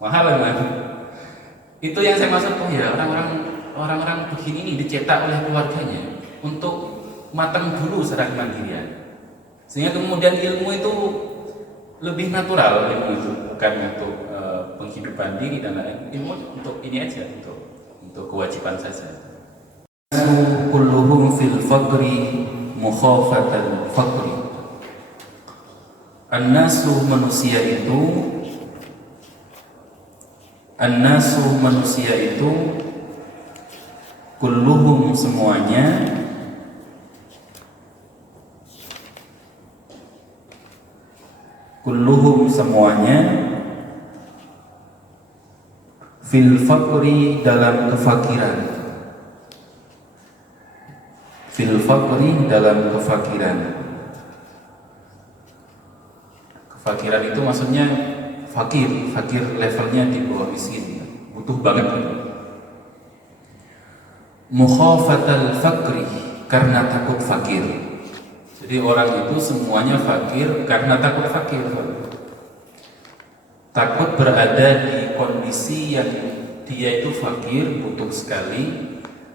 Mahal kan? Itu yang saya maksud, oh ya, orang-orang begini ini dicetak oleh keluarganya untuk matang dulu secara kemandirian, sehingga kemudian ilmu itu lebih natural. Ilmu itu bukan untuk penghidupan diri dan lain, ilmu untuk ini aja, untuk kewajiban saja. Kulluhum fil faqri mukhafatan faqri. An-nasu manusia itu kulluhum semuanya, fil faqri dalam kefakiran. Fil faqri dalam kefakiran. Kefakiran itu maksudnya fakir levelnya di bawah miskin, butuh banget. Mukhafatal faqri, karena takut fakir. Jadi orang itu semuanya fakir karena takut fakir. Takut berada di kondisi yang dia itu fakir, butuh sekali.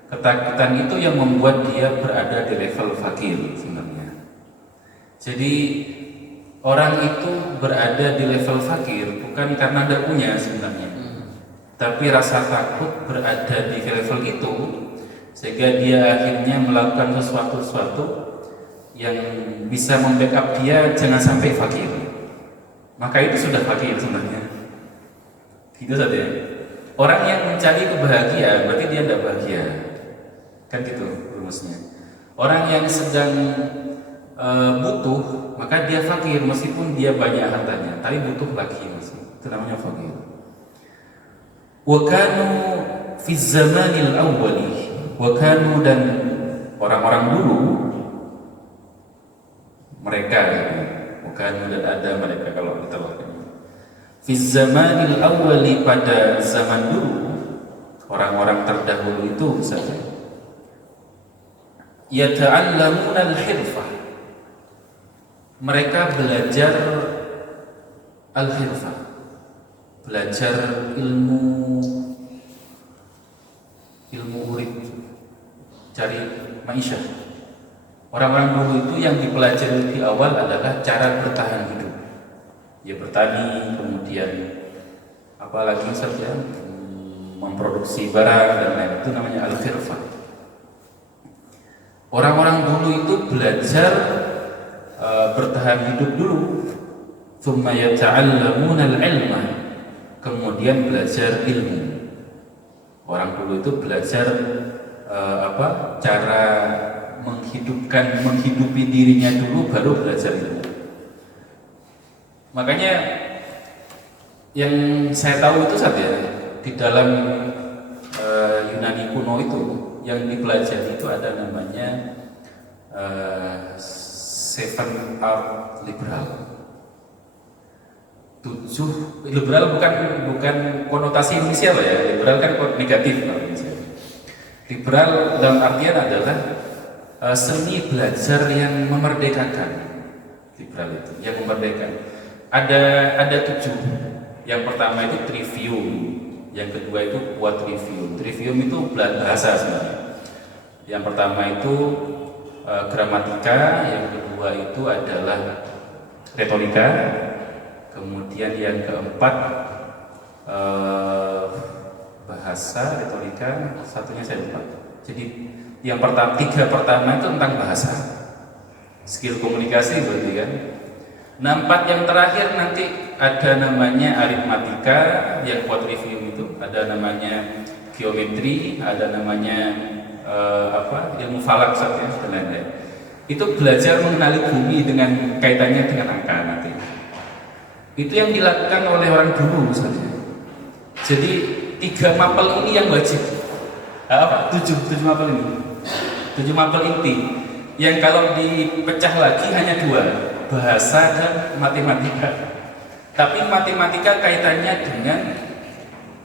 Ketakutan itu yang membuat dia berada di level fakir sebenarnya. Jadi orang itu berada di level fakir bukan karena tidak punya sebenarnya, tapi rasa takut berada di level itu sehingga dia akhirnya melakukan sesuatu yang bisa membackup dia jangan sampai fakir. Maka itu sudah fakir sebenarnya. Gitu saja. Orang yang mencari kebahagiaan berarti dia tidak bahagia. Kan gitu rumusnya. Orang yang sedang butuh, maka dia fakir meskipun dia banyak hartanya, tapi butuh lagi masih. Itu namanya fakir. Wa kanu fi zamanil awwali, wa kanu, dan orang-orang dulu mereka, wa kanu dan ada mereka kalau diterangkan. Fi zamanil awwali, pada zaman dulu, orang-orang terdahulu itu saja. Yata'allamuna al-hirfah, mereka belajar al-hirfah, belajar ilmu urip, cari maisha. Orang-orang dulu itu yang dipelajari di awal adalah cara bertahan hidup. Ya bertani, kemudian apalagi saja memproduksi barang dan lain, itu namanya al-hirfah. Orang-orang dulu itu belajar bertahan hidup dulu, thumma yata'allamuna al-ilma, kemudian belajar ilmu. Orang dulu itu belajar cara menghidupi dirinya dulu, baru belajar ilmu. Makanya yang saya tahu itu saja di dalam Yunani kuno itu yang dipelajari itu ada namanya Seven Art Liberal. 7 liberal bukan konotasi Indonesia lah ya. Liberal kan negatif kalau misalnya. Liberal dalam artian adalah seni belajar yang memerdekakan. Liberal itu yang memerdekakan. Ada 7. Yang pertama itu trivium, yang kedua itu quadrivium. Trivium itu bahasa sebenarnya. Yang pertama itu gramatika, yang kedua itu adalah retorika, kemudian yang keempat bahasa, retorika, satunya saya lupa. Jadi yang tiga pertama itu tentang bahasa, skill komunikasi berarti kan. Nah, 4 yang terakhir nanti ada namanya aritmatika, yang quadrivium itu ada namanya geometri, ada namanya ilmu falak saja dan lain-lain. Itu belajar mengenali bumi dengan kaitannya dengan angka nanti. Itu yang dilakukan oleh orang dulu saja. Jadi 3 mapel ini yang wajib. 7 mapel ini. 7 mapel inti yang kalau dipecah lagi hanya 2, bahasa dan matematika. Tapi matematika kaitannya dengan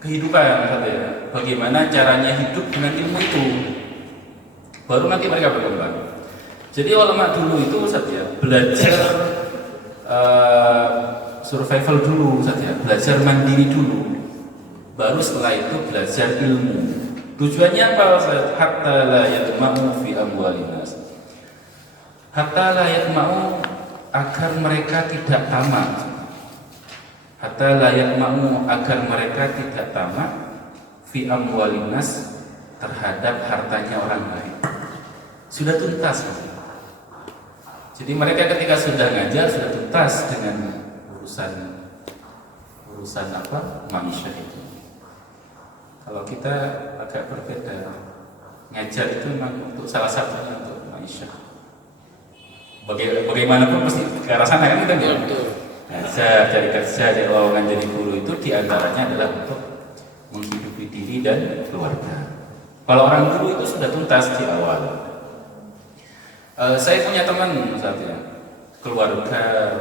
kehidupan, bagaimana caranya hidup dengan ilmu itu, baru nanti mereka berkembang. Jadi ulama dulu itu saja belajar survival dulu saja, belajar mandiri dulu. baru setelah itu belajar ilmu. Tujuannya apa? Hatta la yatma'u fi amwalin nas. Hatta la yatma'u, agar mereka tidak tamak. Hatta la yatma'u, agar mereka tidak tamak fi amwalin nas, terhadap hartanya orang lain. Sudah tuntas. Jadi mereka ketika sudah ngajar sudah tuntas dengan urusan apa? Manusia itu. Kalau kita agak berbeda. Ngajar itu memang untuk salah satunya untuk manusia. Bagaimanapun pasti ke arah sana kan kita bilang. Ngajar, cari kerja, cari lowongan jadi guru itu diantaranya adalah untuk menghidupi diri dan keluarga. Kalau orang guru itu sudah tuntas di awal. Saya punya teman misalnya, keluarga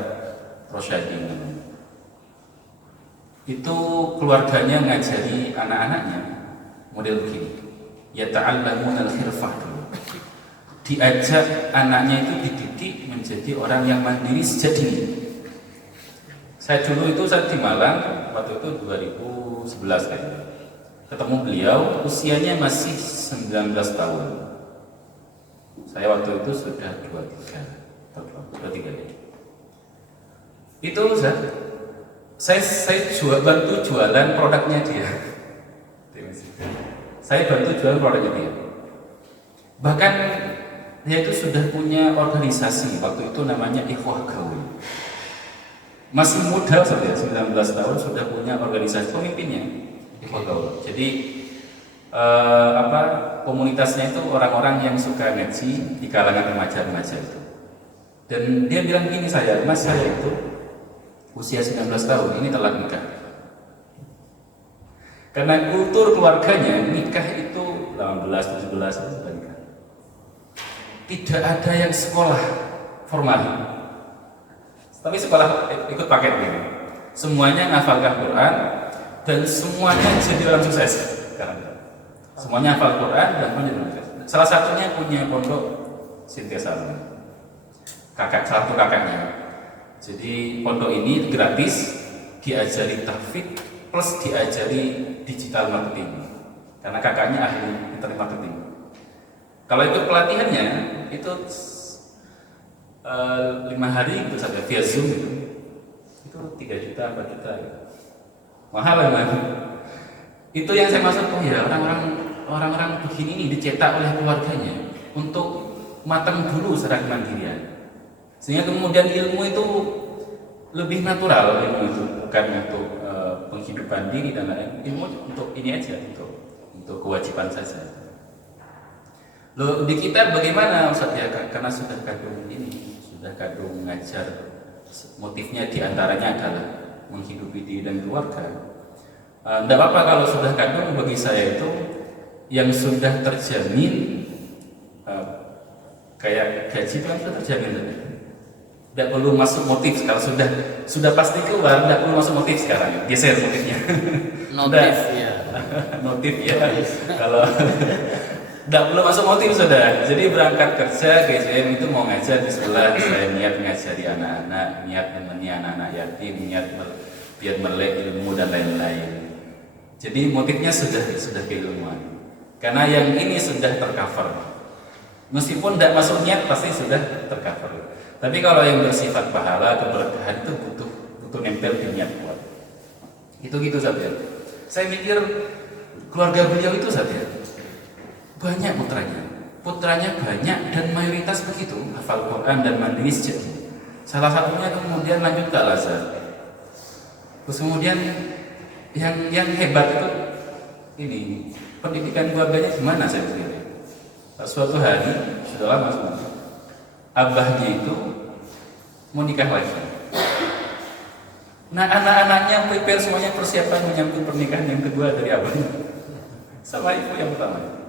Rosyadin. Itu keluarganya ngajari anak-anaknya model begini. Yata'allamuna al-khirfah dulu. Diajak anaknya itu dididik menjadi orang yang mandiri sejak dini. Saya dulu itu di Malang, waktu itu 2011 kayaknya. Ketemu beliau, usianya masih 19 tahun. Saya waktu itu sudah 23 ya. Itu saya bantu jualan produknya dia. Saya bantu jualan produknya dia. Bahkan dia itu sudah punya organisasi, waktu itu namanya Ikhwah Gaul. Masih muda saja, 19 tahun sudah punya organisasi, pemimpinnya Ikhwah Gaul. Jadi komunitasnya itu orang-orang yang suka ngaji di kalangan remaja-remaja itu. Dan dia bilang gini, Mas saya itu usia 19 tahun ini telah nikah. Karena kultur keluarganya nikah itu 18, 17 itu sudah nikah. Tidak ada yang sekolah formal, tapi sekolah ikut paket gitu. Semuanya ngafalkan Quran dan semuanya jadi orang sukses sekarang. Semuanya hafal Quran dan menjadi. Salah satunya punya pondok Sintia Salma. Satu kakaknya. Jadi pondok ini gratis, diajari tahfidz plus diajari digital marketing. Karena kakaknya ahli internet marketing. Kalau itu pelatihannya itu 5 hari itu saja via Zoom itu 3 juta 4 juta gitu. Mahal memang. Itu yang saya maksud, ya orang-orang begini ini dicetak oleh keluarganya untuk matang dulu secara kemandirian, sehingga kemudian ilmu itu lebih natural, ilmu itu bukan untuk penghidupan diri dan lain, ilmu untuk ini aja, untuk kewajiban saja. Loh, di kita bagaimana Ustaz ya? Karena sudah kadung ini, sudah kadung ngajar, motifnya diantaranya adalah menghidupi diri dan keluarga. Tidak apa-apa kalau sudah kadung, bagi saya itu yang sudah terjamin kayak gaji itu kan sudah terjamin tadi. Tidak perlu masuk motif. Kalau sudah pasti keluar, tidak perlu masuk motif sekarang. Geser motifnya. Notif ya. Notif ya. Kalau tidak perlu masuk motif sudah. Jadi berangkat kerja GCM itu mau ngajar di sekolah, saya niat ngajari anak-anak, niat menemani anak-anak yatim, niat biar melek ilmu dan lain-lain. Jadi motifnya sudah keilmuan. Karena yang ini sudah tercover. Meskipun tidak masuk niat pasti sudah tercover. Tapi kalau yang bersifat pahala, keberkahan itu butuh nempel di niat kuat. Itu gitu saja. Saya mikir keluarga beliau itu saja banyak putranya banyak dan mayoritas begitu, hafal Quran dan mandiri sejak dini. Salah satunya kemudian lanjut ke Al-Azhar. Terus kemudian yang hebat itu ini pendidikan keluarganya gimana saya pikir. Suatu hari sudah lama sebenarnya, abahnya itu mau nikah lagi. Nah anak-anaknya prepare semuanya persiapan menyambut pernikahan yang kedua dari abahnya sama ibu yang pertama.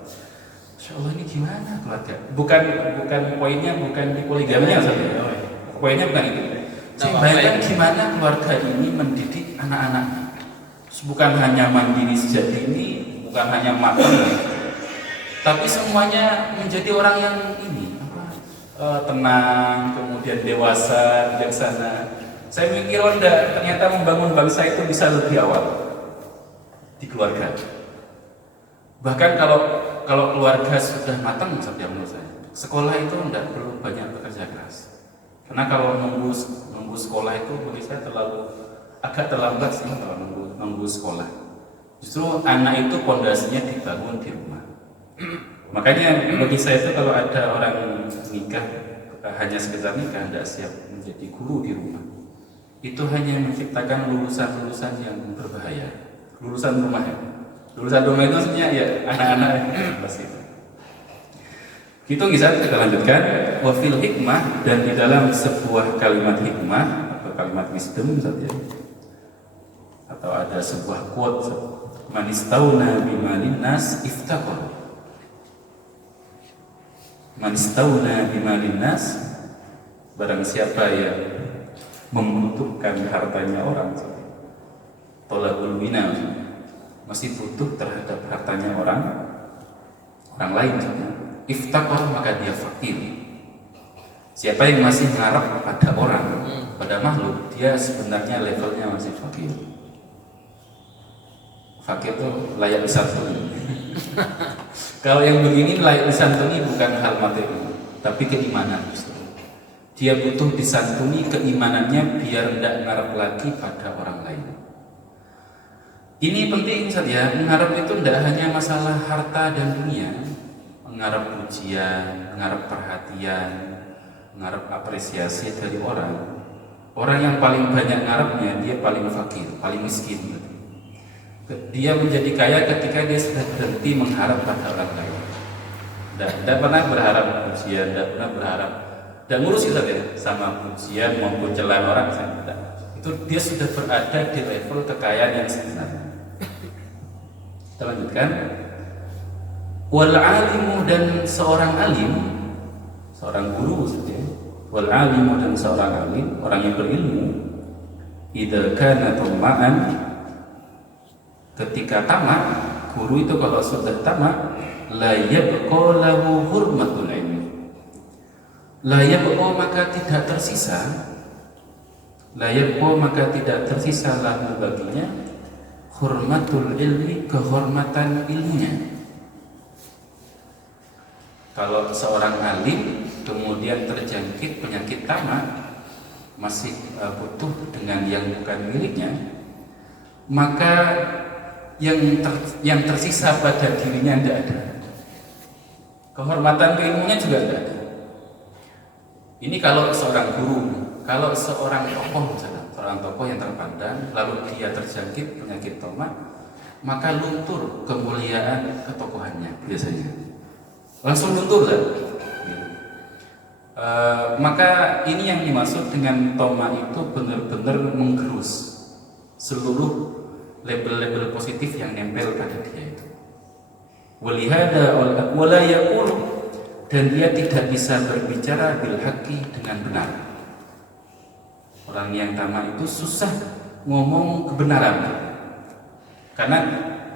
Insya Allah ini gimana keluarga? Bukan poinnya bukan di poligaminya saja. Poinnya bukan itu. Saya bayangkan gimana keluarga ini mendidik anak-anaknya. Bukan hanya mandiri sejak dini, bukan hanya matang, tapi semuanya menjadi orang yang ini tenang, kemudian dewasa, bijaksana. Saya mikir ternyata membangun bangsa itu bisa lebih awal. di keluarga. Bahkan kalau keluarga sudah matang, misalnya menurut saya, sekolah itu tidak perlu banyak bekerja keras. Karena kalau nunggu sekolah itu bagi saya agak terlambat sih kalau nunggu sekolah. Justru anak itu pondasinya dibangun di rumah. Makanya bagi saya itu kalau ada orang nikah hanya sekedar nikah, tidak siap menjadi guru di rumah, itu hanya menciptakan lulusan-lulusan yang berbahaya. Lulusan rumah ya. Lulusan rumah itu maksudnya ya anak-anak yang pasti itu. Itu bisa kita lanjutkan. Wafil hikmah, dan di dalam sebuah kalimat hikmah atau kalimat wisdom saja, atau ada sebuah quote, manistauna bimalin nas iftaqar. Manistauna bimalin nas, barang siapa yang membutuhkan hartanya orang, tolabul mina, masih butuh terhadap hartanya orang lain, iftaqar, maka dia fakir. Siapa yang masih ngarep pada orang, pada makhluk, dia sebenarnya levelnya masih fakir. Fakir itu layak disantuni. Kalau yang begini layak disantuni bukan hal materi, tapi keimanan. Dia butuh disantuni keimanannya biar tidak ngarep lagi pada orang lain. Ini penting saja, mengharap itu tidak hanya masalah harta dan dunia, mengharap pujian, mengharap perhatian, mengharap apresiasi dari orang. Orang yang paling banyak ngarepnya, dia paling fakir, paling miskin. Dia menjadi kaya ketika dia sudah berhenti mengharap pada orang lain. Tidak pernah berharap pujian, tidak pernah berharap, dan ngurus itu ya, sama pujian maupun celaan orang, tidak. Itu dia sudah berada di level kekayaan yang sebenarnya. Kita lanjutkan. Wal alimu, dan seorang alim, seorang guru maksudnya. Wal alimu, dan seorang alim, orang yang berilmu, idza kana tama'an, ketika tamak, guru itu kalau sudah tamak, la yabqa lahu hurmatul ilmi. La yabqa, maka tidak tersisa. La yabqa, maka tidak tersisa lahu baginya hurmatul ilmi, kehormatan ilmunya. Kalau seorang alim kemudian terjangkit penyakit tamak, masih butuh dengan yang bukan miliknya, maka yang tersisa pada dirinya tidak ada. Kehormatan ilmunya juga tidak ada. Ini kalau seorang guru. Kalau seorang tokoh misalnya, seorang tokoh yang terpandang lalu dia terjangkit penyakit tamak, maka luntur kemuliaan ketokohannya biasanya. Langsung luntur kan? Maka ini yang dimaksud dengan tamak, itu benar-benar menggerus seluruh label-label positif yang nempel pada dia itu. Walihada wala yaqulu, dan dia tidak bisa berbicara bil haqqi, dengan benar. Orang yang tamak itu susah ngomong kebenaran, karena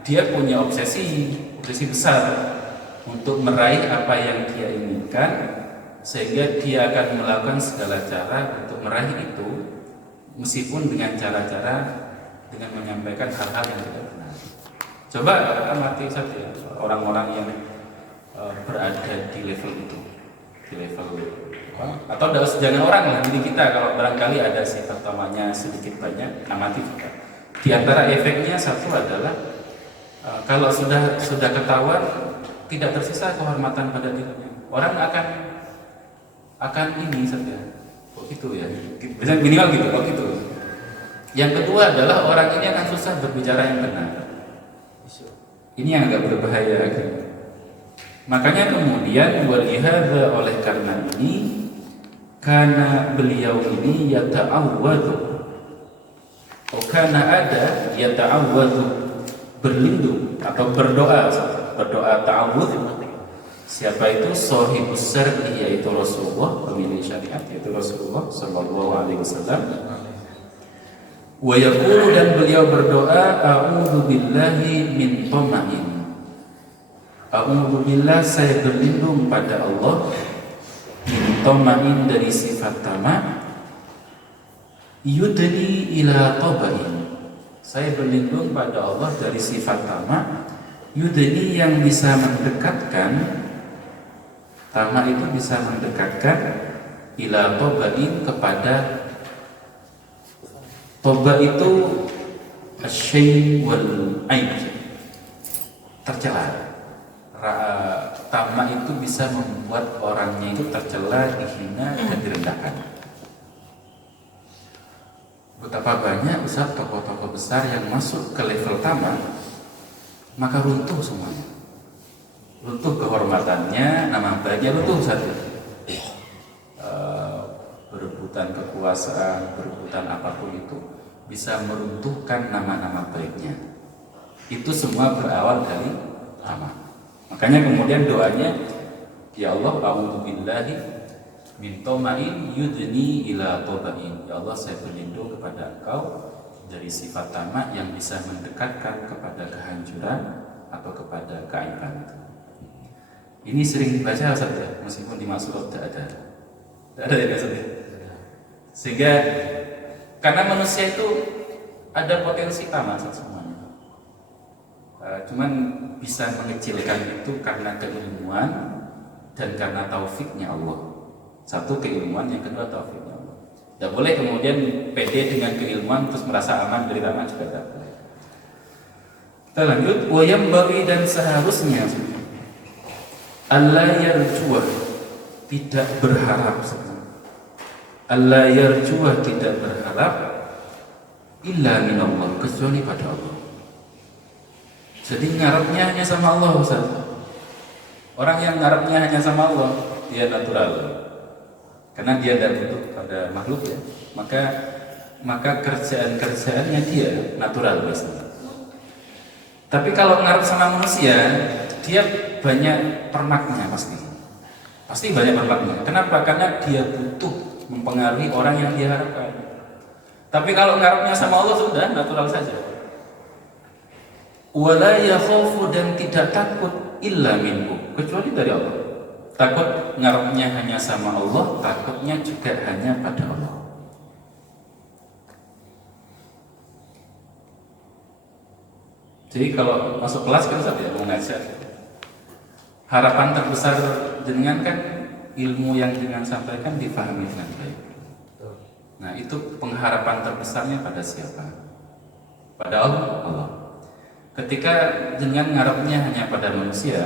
dia punya obsesi besar untuk meraih apa yang dia inginkan, sehingga dia akan melakukan segala cara untuk meraih itu, meskipun dengan cara-cara dengan menyampaikan hal-hal yang tidak benar. Coba amati saja orang-orang yang berada di level itu, di level atau jangan orang lah, diri kita kalau barangkali ada sifat tamaknya sedikit banyak, amati juga. Di antara efeknya satu adalah kalau sudah ketahuan, tidak tersisa kehormatan pada dirinya. Orang akan ini saja, kok gitu ya, bisa minimal gitu, kok gitu. Yang kedua adalah orang ini akan susah berbicara yang benar. Ini yang agak berbahaya. Makanya kemudian walihada, oleh karena ini, karena beliau ini yata'awwadu, karena ada yata'awwadu, berlindung atau berdoa ta'awud. Siapa itu? Shahibus syar'i, yaitu Rasulullah, pemilik syariat, yaitu Rasulullah sallallahu alaihi wasallam. Wa yaqulu, dan beliau berdoa, a'udzu billahi min tama'in. A'udzu billah, saya berlindung pada Allah, min tama'in, dari sifat tamak, yudni ila tabain, Saya berlindung pada Allah dari sifat tamak. Yudni yang bisa mendekatkan, tamak itu bisa mendekatkan ila tobain kepada toba itu asyai wal aib, tercela. Tamak itu bisa membuat orangnya itu tercela, dihina dan direndahkan. Betapa banyak Ustaz tokoh-tokoh besar yang masuk ke level tamak, maka runtuh semuanya. Runtuh kehormatannya, nama baiknya runtuh saja. Berebutan kekuasaan, berebutan apapun itu bisa meruntuhkan nama-nama baiknya. Itu semua berawal dari tamak. Makanya kemudian doanya, ya Allah, a'udzubillahi min toma'in yudni ila tobain. Ya Allah, saya berlindung kepada Engkau dari sifat tamak yang bisa mendekatkan kepada kehancuran atau kepada keaiban. Ini sering dibaca Ustaz ya, meskipun di Mas'ud tidak ada. Tidak ada ya Ustaz ya? Sehingga karena manusia itu ada potensi tamak semuanya. Cuman bisa mengecilkan itu karena keilmuan dan karena taufiknya Allah. Satu keilmuan, yang kedua taufiknya Allah. Tidak boleh kemudian pede dengan keilmuan terus merasa aman dari tamak, juga tidak boleh. Kita lanjut. Wayam bagi, dan seharusnya Allah yarjuah, tidak berharap. Allah yarjuah, tidak berharap illa minallah, kecuali pada Allah. Jadi ngarepnya hanya sama Allah Ustaz. Orang yang ngarepnya hanya sama Allah, dia natural. Karena dia tidak butuh pada makhluk ya, maka kerjaan-kerjaannya dia natural biasanya. Tapi kalau ngarep sama manusia, dia banyak pernaknya pasti banyak pernaknya. Kenapa? Karena dia butuh mempengaruhi orang yang dia harapkan. Tapi kalau ngarepnya sama Allah sudah natural saja. Wala yakhafu, dan tidak takut illa minhu, kecuali dari Allah. Takut ngarepnya hanya sama Allah, takutnya juga hanya pada Allah. Jadi kalau masuk kelas kan Ustaz ya, mau ngajar, harapan terbesar jenengan kan ilmu yang jenengan sampaikan difahami dengan baik. Nah, itu pengharapan terbesarnya pada siapa? Pada Allah. Ketika jenengan ngarepnya hanya pada manusia,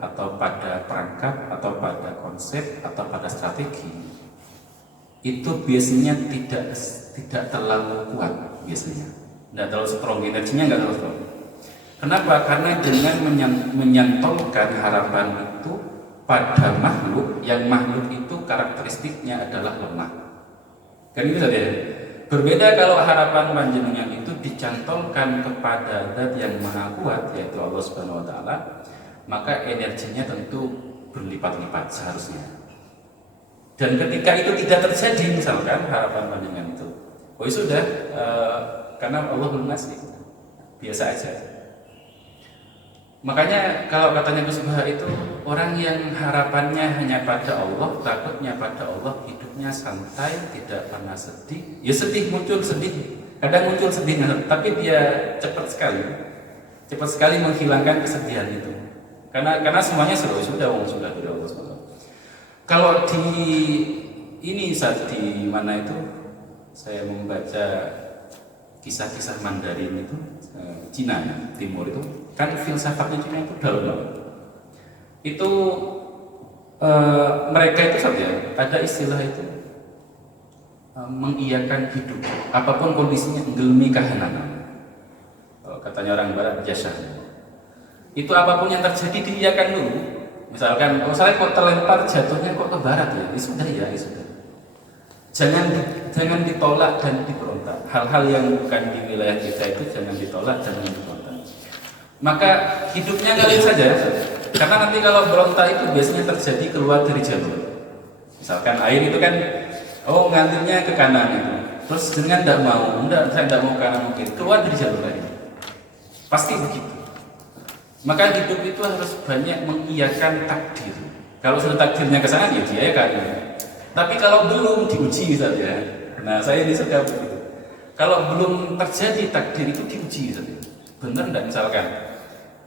atau pada perangkat, atau pada konsep, atau pada strategi, itu biasanya tidak terlalu kuat biasanya, tidak terlalu strong, energinya nggak terlalu strong. Kenapa? Karena dengan menyantolkan harapan itu pada makhluk, yang makhluk itu karakteristiknya adalah lemah. Kan itu tadi ya. Berbeda kalau harapan panjenengan itu dicantolkan kepada zat yang maha kuat, yaitu Allah Subhanahu wa taala, maka energinya tentu berlipat-lipat seharusnya. Dan ketika itu tidak terjadi, misalkan harapan panjenengan itu, oh ya sudah, karena Allah belum ngasih, biasa aja. Makanya kalau katanya Gus Bah itu, orang yang harapannya hanya pada Allah, takutnya pada Allah, hidupnya santai, tidak pernah sedih. Ya sedih, muncul sedih, kadang muncul sedihnya, tapi dia cepat sekali menghilangkan kesedihan itu. Karena semuanya sudah dari Allah SWT. Kalau di ini saat di mana itu saya membaca kisah-kisah Mandarin itu, Cina Timur itu, kan filsafatnya Cina itu dalam banget. Itu mereka itu saja ada istilah itu, mengiyakan hidup apapun kondisinya, gelmi kahanan. Katanya orang barat, jasa. Itu apapun yang terjadi diiyakan dulu. Misalkan, saya kok terlempar jatuhnya kok ke barat ya, sudah. Jangan ditolak dan diberontak. Hal-hal yang bukan di wilayah kita itu jangan ditolak dan diberontak. Maka hidupnya ngalir saja. Karena nanti kalau berontak itu biasanya terjadi keluar dari jalur. Misalkan air itu kan, ngalirnya ke kanan itu. Terus dengan saya tidak mau kanan mungkin, keluar dari jalur lain. Pasti begitu. Maka hidup itu harus banyak mengiyakan takdir. Kalau sudah takdirnya ke sana, ya dia kan. Tapi kalau belum, diuji saja. Nah, saya ini suka begitu. Kalau belum terjadi takdir itu diuji, benar enggak? Misalkan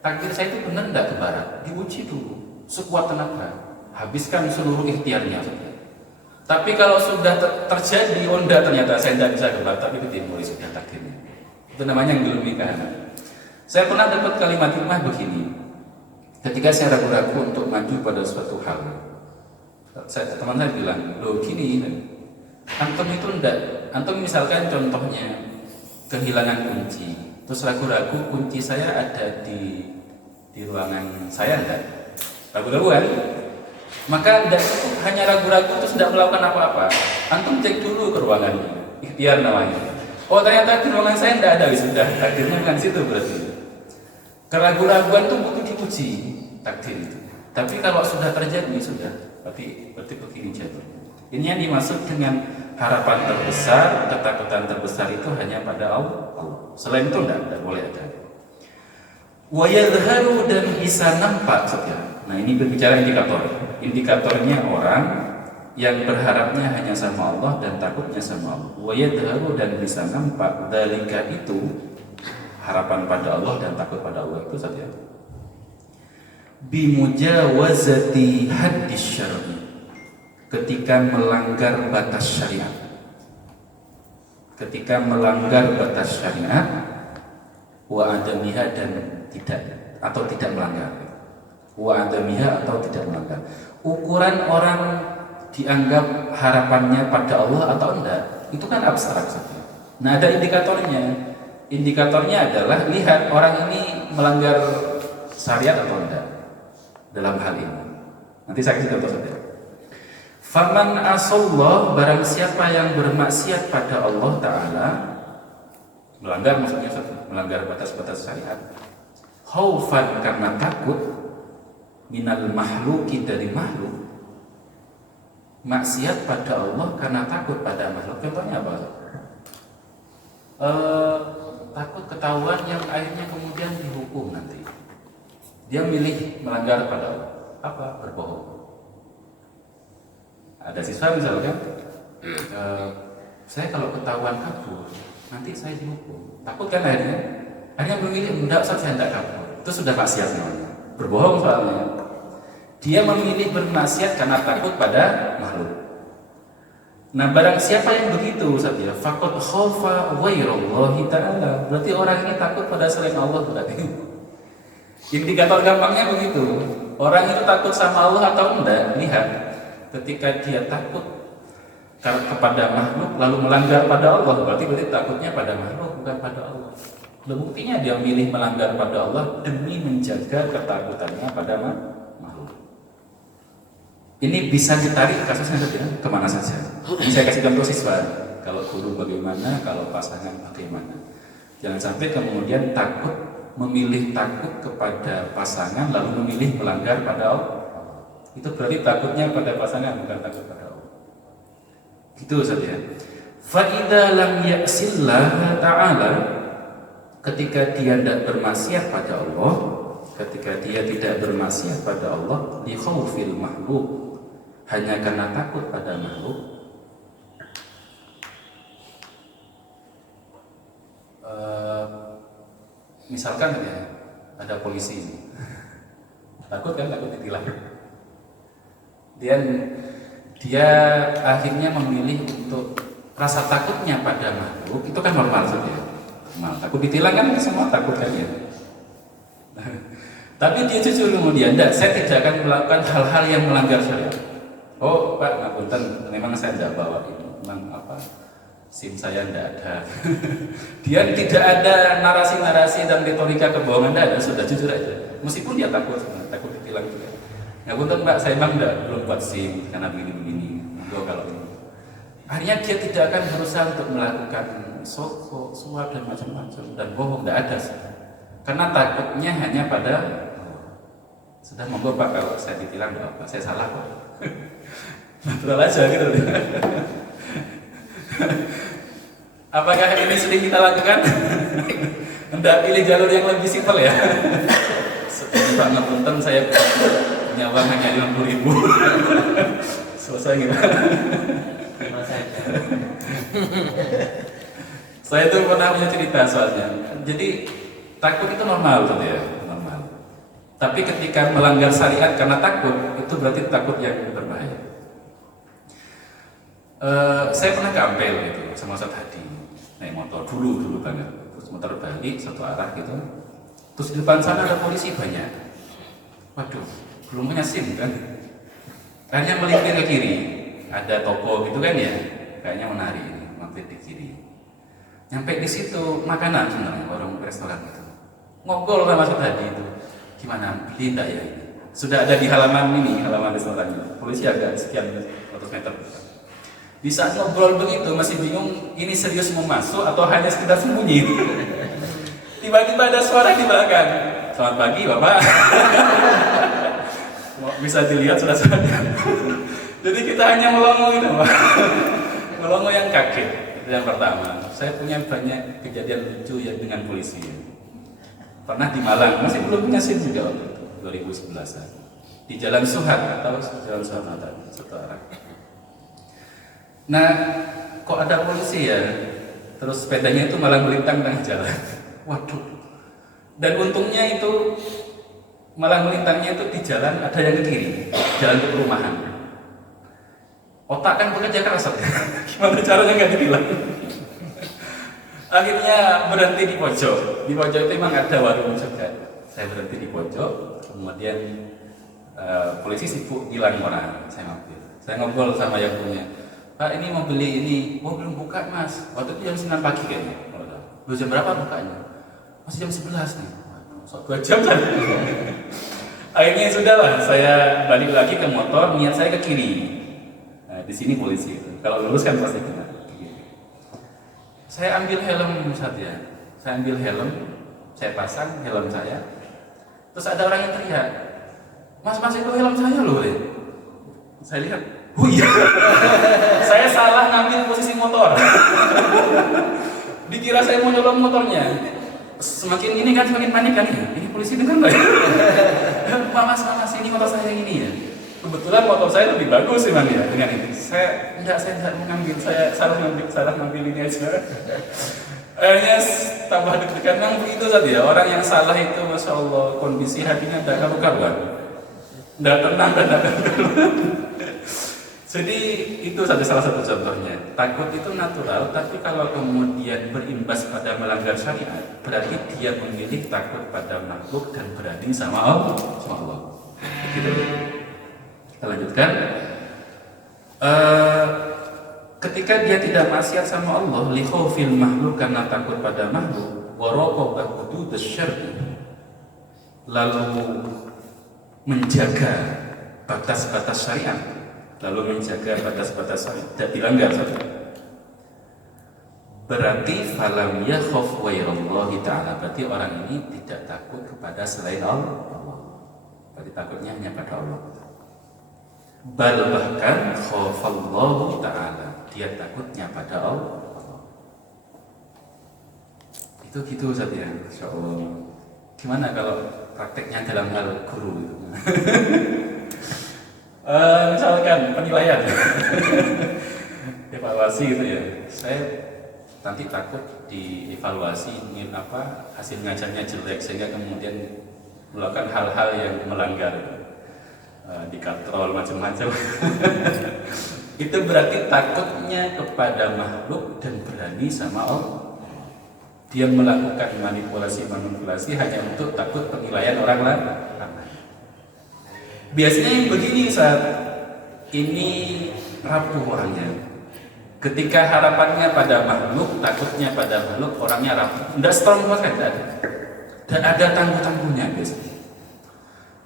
takdir saya itu benar enggak ke barat, diuji dulu sekuat tenaga, habiskan seluruh ikhtiarnya. Tapi kalau sudah terjadi, oh enggak, ternyata saya tidak bisa ke barat, tapi itu timur sudah takdirnya. Itu namanya ngelumi kehendak. Saya pernah dapat kalimat hikmah begini. Ketika saya ragu-ragu untuk maju pada suatu hal, teman saya bilang, loh gini, antum itu enggak, antum misalkan contohnya kehilangan kunci, terus ragu-ragu kunci saya ada di ruangan saya enggak? Ragu-ragu kan? Maka enggak cukup hanya ragu-ragu terus tidak melakukan apa-apa. Antum cek dulu ke ruangannya, ikhtiar namanya. Oh ternyata di ruangan saya enggak ada, sudah takdirnya bukan situ berarti. Keraguan-raguan itu butuh diuji takdir itu. Tapi kalau sudah terjadi sudah, berarti begini jatuh. Ini yang dimaksud dengan harapan terbesar, ketakutan terbesar itu hanya pada Allah. Selain itu tidak boleh ada. Wa yadharu, dan bisa nampak saja. Nah ini berbicara indikator. Indikatornya orang yang berharapnya hanya sama Allah dan takutnya sama Allah. Wa yadharu, dan bisa nampak dalika itu, harapan pada Allah dan takut pada Allah itu saja. Bimujawazati haddis syar'i, ketika melanggar batas syariat. Ketika melanggar batas syariat, wa adamiha, dan tidak atau tidak melanggar. Wa adamiha, atau tidak melanggar. Ukuran orang dianggap harapannya pada Allah atau enggak, itu kan abstrak saja. Nah ada indikatornya. Indikatornya adalah lihat orang ini melanggar syariat atau enggak dalam hal ini. Nanti saya kasih contoh saja. Faman asallah, barang siapa yang bermaksiat pada Allah Ta'ala, melanggar maksudnya melanggar batas-batas syariat, khaufan, karena takut, minal mahluki, dari makhluk. Maksiat pada Allah karena takut pada makhluk. Contohnya apa? Takut ketahuan yang akhirnya kemudian dihukum nanti. Dia milih melanggar pada Allah. Apa? Berbohong. Ada siswa misalkan, saya kalau ketahuan kabur, nanti saya dihukum. Takut kan akhirnya? Akhirnya memilih, enggak, saya tidak kabur. Itu sudah maksiat namanya. Berbohong soalnya. Dia memilih bermaksiat karena takut pada makhluk. Nah barang siapa yang begitu saja, faqad khaufa ghairallahi ta'ala, berarti orang ini takut pada selain Allah berarti. Indikator gampangnya begitu. Orang itu takut sama Allah atau enggak, lihat. Ketika dia takut kepada makhluk lalu melanggar pada Allah, berarti takutnya pada makhluk bukan pada Allah. Buktinya dia milih melanggar pada Allah demi menjaga ketakutannya pada makhluk. Ini bisa ditarik kasusnya saja kemana saja. Ini saya kasih contoh siswa. Kalau guru bagaimana, kalau pasangan bagaimana. Jangan sampai kemudian memilih takut kepada pasangan lalu memilih melanggar pada Allah. Itu berarti takutnya pada pasangan bukan takut pada Allah. Gitu saja. Fa idza lam ya'sillah ta'ala, ketika dia tidak bermaksiat pada Allah, ketika dia tidak bermaksiat pada Allah, li khaufil makhluk, hanya karena takut pada makhluk, misalkan ya ada polisi takut kan, takut ditilang, dia akhirnya memilih untuk rasa takutnya pada makhluk, itu kan normal saja. Nah, takut ditilang kan semua takut kan ya. Tapi dia jujur kemudian, enggak, saya tidak akan melakukan hal-hal yang melanggar syariat. Oh Pak, ngapunten, memang saya tidak bawa ini, memang SIM saya tidak ada. Dia tidak ada narasi-narasi dan retorika kebohongan, tidak ada, sudah jujur aja. Meskipun dia takut ditilang juga. Ngapunten Pak, saya memang belum buat SIM karena begini-begini. Kalau ini, akhirnya dia tidak akan berusaha untuk melakukan suap dan macam-macam dan bohong, tidak ada. Karena takutnya hanya pada sudah monggo Pak, kalau saya ditilang tidak apa, saya salah Pak. Natural aja gitu. Apakah ini sering kita lakukan? Hendak pilih jalur yang lebih simpel ya. Seperti Pak ngapunten, saya punya uang hanya 50.000. Selesai gitu. Saya tuh pernah punya cerita soalnya. Jadi takut itu normal tuh ya, normal. Tapi ketika melanggar syariat karena takut, itu berarti takut yang berbahaya. Saya pernah ke Ampel gitu sama Ustaz Hadi, naik motor dulu banget, terus motor balik satu arah gitu, terus di depan sana ada polisi banyak. Waduh, belum punya SIM kan? Akhirnya melintir ke kiri, ada toko gitu kan ya, kayaknya menarik ini, mampir di kiri. Nyampe di situ makanan sebenarnya, warung restoran gitu. Ngobrol sama Ustaz Hadi itu, gimana beli enggak ya ini? Sudah ada di halaman ini, halaman restorannya. Polisi agak sekian ratus meter. Di saat ngobrol begitu masih bingung ini serius mau masuk atau hanya sekedar sembunyi. Tiba-tiba ada suara di belakang. Selamat pagi Bapak. Bisa dilihat suara-suaranya. Jadi kita hanya melongo gitu, Pak. Melongo yang kaget. Itu yang pertama. Saya punya banyak kejadian lucu ya dengan polisi. Pernah di Malang, masih belum punya SIM juga waktu itu, 2011. Di Jalan Suhat atau Jalan Suhat satu arah. Nah, kok ada polisi ya? Terus sepedanya itu malah melintang tengah jalan. Waduh. Dan untungnya itu malah melintangnya itu di jalan ada yang ke kiri, jalan ke perumahan. Otak kan bekerja keras. Gimana caranya nggak ditilang? Akhirnya berhenti di pojok. Di pojok itu memang ada warung juga. Saya berhenti di pojok, kemudian polisi sibuk bilang orang, saya mampir. Saya ngobrol sama yang punya. Pak, ini mau beli ini, belum buka mas. Waktu itu jam 9 pagi kayaknya. Lu jam berapa bukanya? Masih jam 11 nih. So, 2 jam saja. Akhirnya sudahlah, saya balik lagi ke motor, niat saya ke kiri. Nah, di sini polisi. Kalau lurus kan pasti kena. Saya ambil helm saja. Saya ambil helm, saya pasang helm saya. Terus ada orang yang teriak, Mas itu helm saya loh. Saya lihat, oh iya. Saya salah ngambil posisi motor. Dikira saya mau nyolong motornya. Semakin ini kan semakin panik kan ya. Ini polisi dengar nggak ya? Mas ini motor saya yang ini ya. Kebetulan motor saya lebih bagus memang ya dengan ini. Saya tidak mengambil, saya salah ngambil ini aja. Akhirnya tambah deg-degan memang begitu saja ya. Orang yang salah itu masya Allah kondisi hatinya tidak karu-karuan, tidak tenang dan tidak karu-karuan. Jadi itu salah satu contohnya. Takut itu natural, tapi kalau kemudian berimbas pada melanggar syariat, berarti dia memilih takut pada makhluk dan berani sama Allah. Gitu. Kita lanjutkan. Ketika dia tidak maksiat sama Allah, li khaufil makhluk, karena takut pada makhluk, wa raqabah hudud syar'i, lalu menjaga batas-batas syariat. Lalu menjaga batas-batas tidak dilanggar saja. Berarti falam yakhaf wairallahi ta'ala, berarti orang ini tidak takut kepada selain Allah. Berarti takutnya hanya pada Allah. Bal bahkan khafallahu ta'ala, dia takutnya pada Allah. Itu gitu saja, insyaallah. Gimana kalau prakteknya dalam hal guru itu? Misalkan penilaian evaluasi gitu ya, saya nanti takut dievaluasi hasil ngajarnya jelek sehingga kemudian melakukan hal-hal yang melanggar, dikatrol macam-macam. Itu berarti takutnya kepada makhluk dan berani sama Allah. Dia melakukan manipulasi hanya untuk takut penilaian orang lain. Biasanya yang begini saat ini rapuh orangnya. Ketika harapannya pada makhluk, takutnya pada makhluk, orangnya rapuh. Tidak strong sama sekali, tidak ada tangguh-tangguhnya biasanya.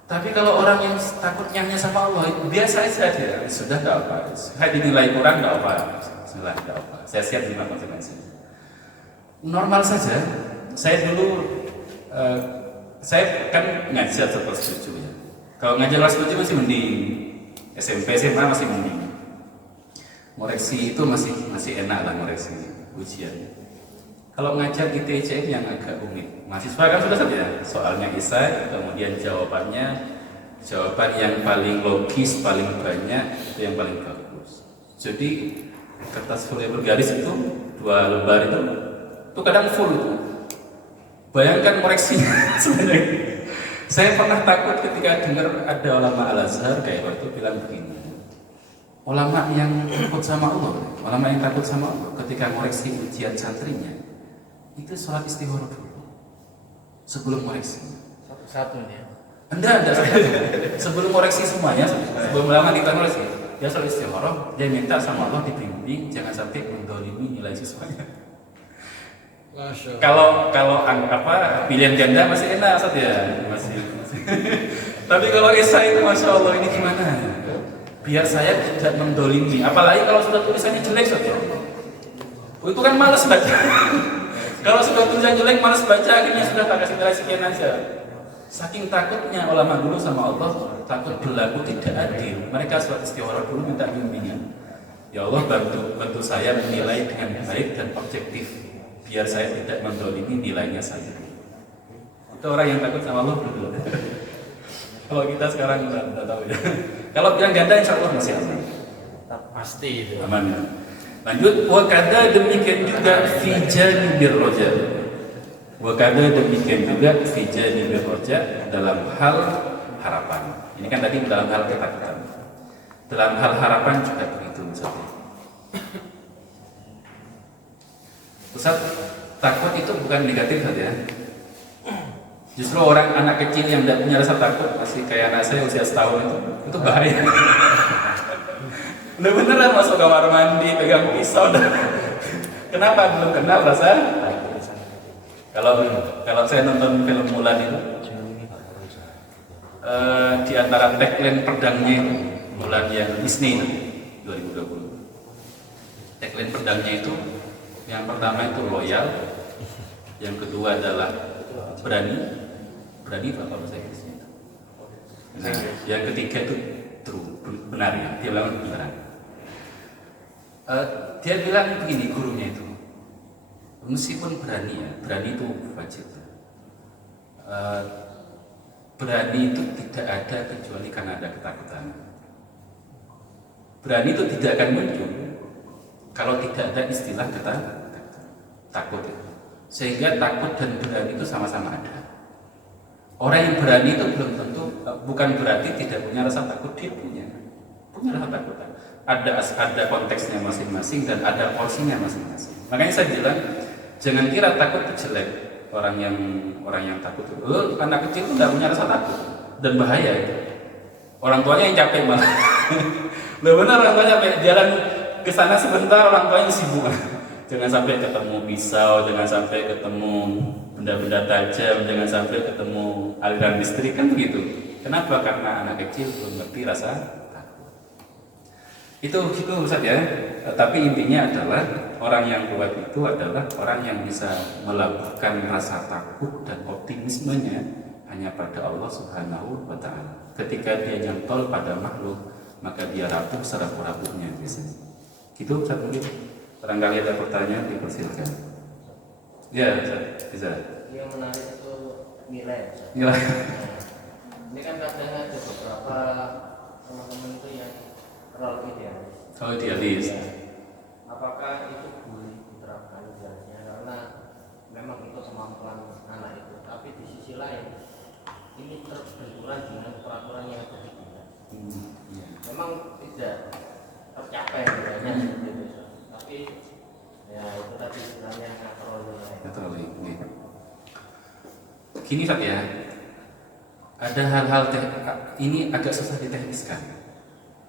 Tapi kalau orang yang takutnya hanya sama Allah, biasa saja, sudah tidak apa. Saya dinilai kurang tidak apa, tidak apa. Saya siap terima konsekuensinya. Normal saja. Saya dulu, saya kan ngajar seperti itu ya. Kalau ngajar kelas 7 masih mending, SMP, SMA masih mending. Ngoreksi itu masih enak lah, ngoreksi ujian. Kalau ngajar di TCM yang agak unik, mahasiswa kan sudah saja soalnya isai, kemudian jawaban yang paling logis, paling banyak, itu yang paling bagus. Jadi kertas folio bergaris itu 2 lembar itu itu kadang full itu. Bayangkan koreksinya sebenarnya. Saya pernah takut ketika dengar ada ulama Al-Azhar kayak waktu bilang begini. Ulama yang takut sama Allah, ulama yang takut sama Allah ketika koreksi ujian santrinya itu sholat istikharah dulu sebelum koreksi. Satu-satunya. Enggak. Sebelum koreksi semuanya, sebelum ulama kita koreksi, dia sholat istikharah, dia minta sama Allah dibimbing jangan sampai mendolimi nilai siswanya. Kalau pilihan ganda masih enak Ustaz ya, masih. Tapi kalau esai itu masya Allah ini gimana? Biar saya tidak mendolimi. Apalagi kalau sudah tulisannya jelek Ustaz ya. Itu kan malas baca. Kalau sudah tulisan jelek malas baca, akhirnya sudah tak kasih nilai sekian aja. Saking takutnya ulama dulu sama Allah, takut berlaku tidak adil. Mereka sholat istikharah dulu minta bimbingan. Ya Allah bantu saya menilai dengan baik dan objektif. Biar saya tidak mendolimi nilainya saja. Itu orang yang takut sama Allah dulu. Kalau kita sekarang tidak tahu ya. Kalau bilang ganda insya Allah masih aman. Pasti itu. Aman ya. Lanjut, wakada demikian juga fi janibir roja. Wakada demikian juga fi janibir roja dalam hal harapan. Ini kan tadi dalam hal ketakutan. Dalam hal harapan juga begitu misalnya. Ustaz, takut itu bukan negatif saja. Justru orang anak kecil yang tidak punya rasa takut, masih kayak anak saya usia setahun itu bahaya. Bener-beneran masuk kamar mandi, pegang pisau. Kenapa belum kenal rasa? Kalau saya nonton film Mulan itu, di antara tagline pedangnya itu, Mulan yang Disney 2020. Tagline pedangnya itu yang pertama itu loyal, yang kedua adalah berani itu apa bahasa Inggrisnya? Nah, yang ketiga itu true, benar ya, dia bilang benar. Dia bilang begini gurunya itu, meskipun berani itu wajib. Berani itu tidak ada kecuali karena ada ketakutan. Berani itu tidak akan muncul kalau tidak ada istilah takut itu. Sehingga takut dan berani itu sama-sama ada. Orang yang berani itu belum tentu, bukan berarti tidak punya rasa takut, dia punya rasa takut. Ada konteksnya masing-masing dan ada porsinya masing-masing. Makanya saya bilang jangan kira takut itu jelek. Orang yang takut itu, anak kecil itu tidak punya rasa takut dan bahaya itu. Orang tuanya yang capek malah. Benar orang tuanya capek jalan ke sana sebentar, orang tuanya sibuk. Jangan sampai ketemu pisau, jangan sampai ketemu benda-benda tajam, jangan sampai ketemu aliran listrik, kan begitu. Kenapa? Karena anak kecil belum ngerti rasa takut. Itu Ustaz ya. Tapi intinya adalah orang yang kuat itu adalah orang yang bisa melakukan rasa takut dan optimismenya hanya pada Allah Subhanahu wa Ta'ala. Ketika dia nyantol pada makhluk, maka dia rapuh serapuh-rapuhnya biasanya. Gitu Ustaz mungkin. Barangkali ada pertanyaan, dipersilakan. Ya, bisa. Yang menarik itu nilai. Nilai. Ini kan kadang ada beberapa teman-teman itu yang terlalu idealis. Oh, idealis. Ya. Apakah itu boleh diterapkan idealisnya? Karena memang itu kemampuan anak itu. Tapi di sisi lain, ini berbenturan dengan peraturan yang ada di kita. Memang tidak tercapai nilainya seperti itu. Tapi ya itu tadi sebenarnya terlalu gini Ustaz ya, ada hal-hal ini agak susah ditekniskan.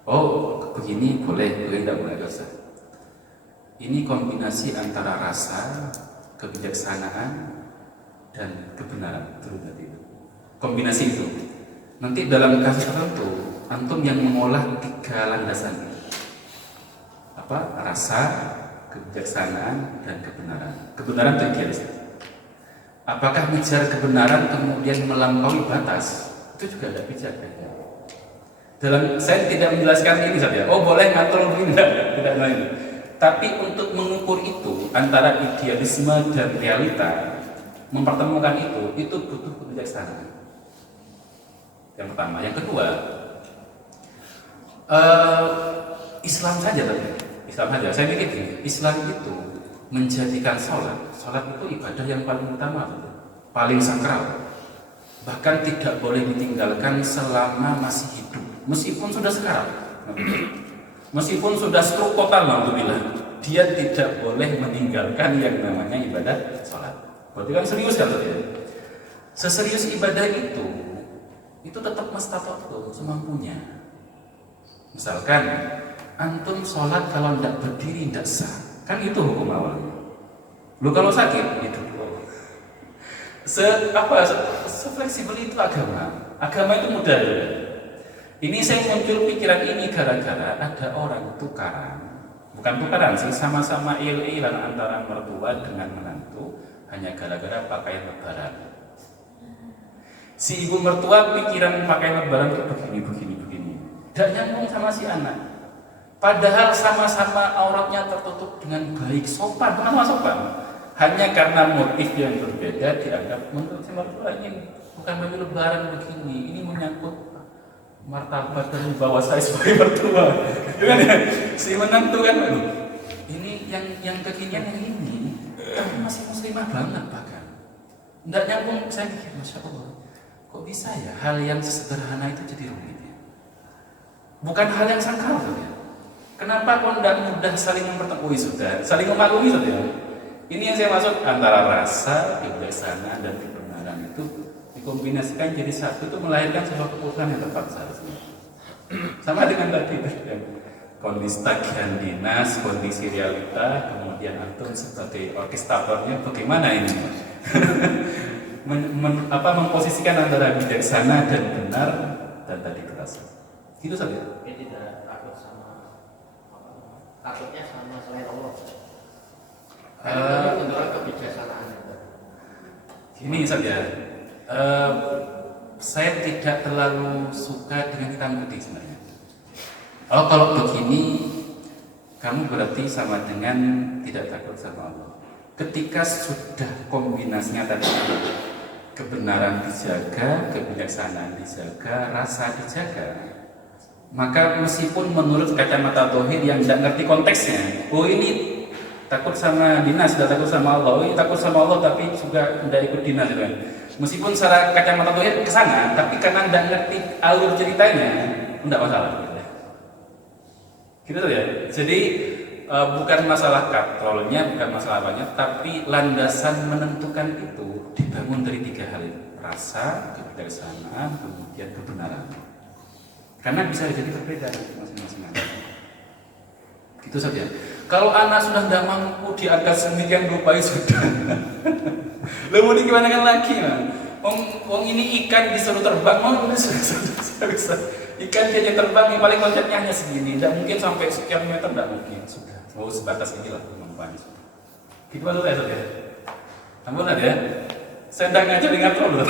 Oh begini boleh tidak boleh, agak susah. Ini kombinasi antara rasa, kebijaksanaan dan kebenaran itu. Kombinasi itu nanti dalam kasus tertentu antum yang mengolah 3 landasan ini. Rasa, kebijaksanaan, dan kebenaran. Kebenaran itu idealis. Apakah ngejar kebenaran kemudian melampaui batas? Itu juga tidak bijak. Saya tidak menjelaskan ini saja. Oh boleh ngatur begini, tidak lain. Tapi untuk mengukur itu antara idealisme dan realita, mempertemukan itu butuh kebijaksanaan. Yang pertama, yang kedua, Islam saja tadi. Islam saja. Saya mikir gini, Islam itu menjadikan sholat itu ibadah yang paling utama, paling sakral, bahkan tidak boleh ditinggalkan selama masih hidup, meskipun sudah sekarat, meskipun sudah stroke total, alhamdulillah, dia tidak boleh meninggalkan yang namanya ibadah sholat. Berarti kan serius kan ya? Seserius ibadah itu tetap mustahab semampunya. Misalkan antum sholat kalau tidak berdiri tidak sah, kan itu hukum awalnya. Lu kalau sakit itu sefleksibel itu agama. Agama itu mudah ya. Ini saya muncul pikiran ini gara-gara ada orang bukan tukaran sih, sama-sama il-ilan antara mertua dengan menantu hanya gara-gara pakaian lebaran. Si ibu mertua pikiran pakaian lebaran itu begini. Tidak nyambung sama si anak. Padahal sama-sama auratnya tertutup dengan baik, sopan, bukan sopan. Hanya karena motif yang berbeda dianggap menurut si mertua ini bukan baju lebaran begini. Ini menyangkut martabat dan bawa saya sebagai mertua. Si menantu kan, ini yang kekinian yang ini, tapi masih muslimah banget bahkan. Tidak nyambung, saya pikir masya Allah. Kok bisa ya hal yang sederhana itu jadi rumit ya? Bukan hal yang sakral ya. Kenapa kok tidak mudah saling mempertemukan sudah, saling memaklumi sudah? Ini yang saya maksud, antara rasa, kebijaksanaan dan kebenaran itu dikombinasikan jadi satu, itu melahirkan sebuah keputusan yang tepat seharusnya. Sama dengan tadi kondisi tagihan dinas, kondisi realita, kemudian antum sebagai orkestratornya bagaimana ini? Memposisikan antara bijaksana dan benar dan tadi terasa. Gitu saja. Dia tidak takut sama takutnya sama selain Allah. Karena kebijaksanaan itu. Ini saja. Saya tidak terlalu suka dengan hitam putih sebenarnya. Kalau begini, kamu berarti sama dengan tidak takut sama Allah. Ketika sudah kombinasinya tadi, kebenaran dijaga, kebijaksanaan dijaga, rasa dijaga, maka meskipun menurut kacamata zahir yang tidak ngerti konteksnya, oh ini takut sama dinas, tidak takut sama Allah, oh ini takut sama Allah tapi juga tidak ikut dinas, gitu kan. Meskipun secara kacamata zahir ke sana, tapi karena tidak ngerti alur ceritanya, tidak masalah. Gitu ya. Jadi bukan masalah katrolnya, bukan masalah apanya, tapi landasan menentukan itu dibangun dari 3 hal itu: rasa, kebijaksanaan, kemudian kebenaran. Karena bisa jadi berbeda masing-masing. Itu saja. Kalau anak sudah tidak mampu di atas sedemikian rupa sudah. Lalu mau gimana kan lagi, Wong ini ikan disuruh terbang, mau bisa. Ikan dia terbang yang paling loncatnya hanya segini, tidak mungkin sampai sekian meter, tidak mungkin. Sudah, mau sebatas inilah kemampuannya. Gitu maksud saya, ya. Ampun ada ya. Saya tidak ngajar dengan loh.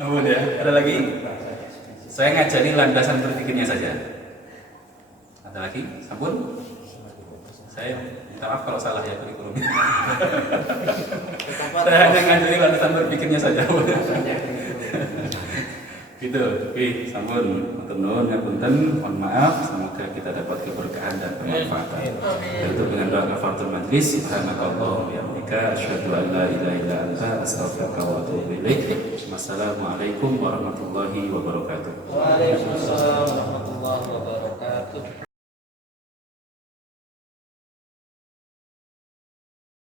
Ampun ya. Ada lagi? Saya ngajari landasan berpikirnya saja. Ada lagi? Ampun. Saya minta maaf kalau salah ya kurikulumnya. Saya hanya ngajari landasan berpikirnya saja. Gitu, oke, sampun, nuwun ngapunten, mohon maaf, semoga kita dapat keberkahan dan kemanfaatan. Tutup dengan doa kafaratul majlis. Subhanallah wa bihamdika, asyhadu an la ilaha illa anta, astaghfiruka wa atubu ilaik. Wassalamualaikum warahmatullahi wabarakatuh. Waalaikumsalam warahmatullahi wabarakatuh.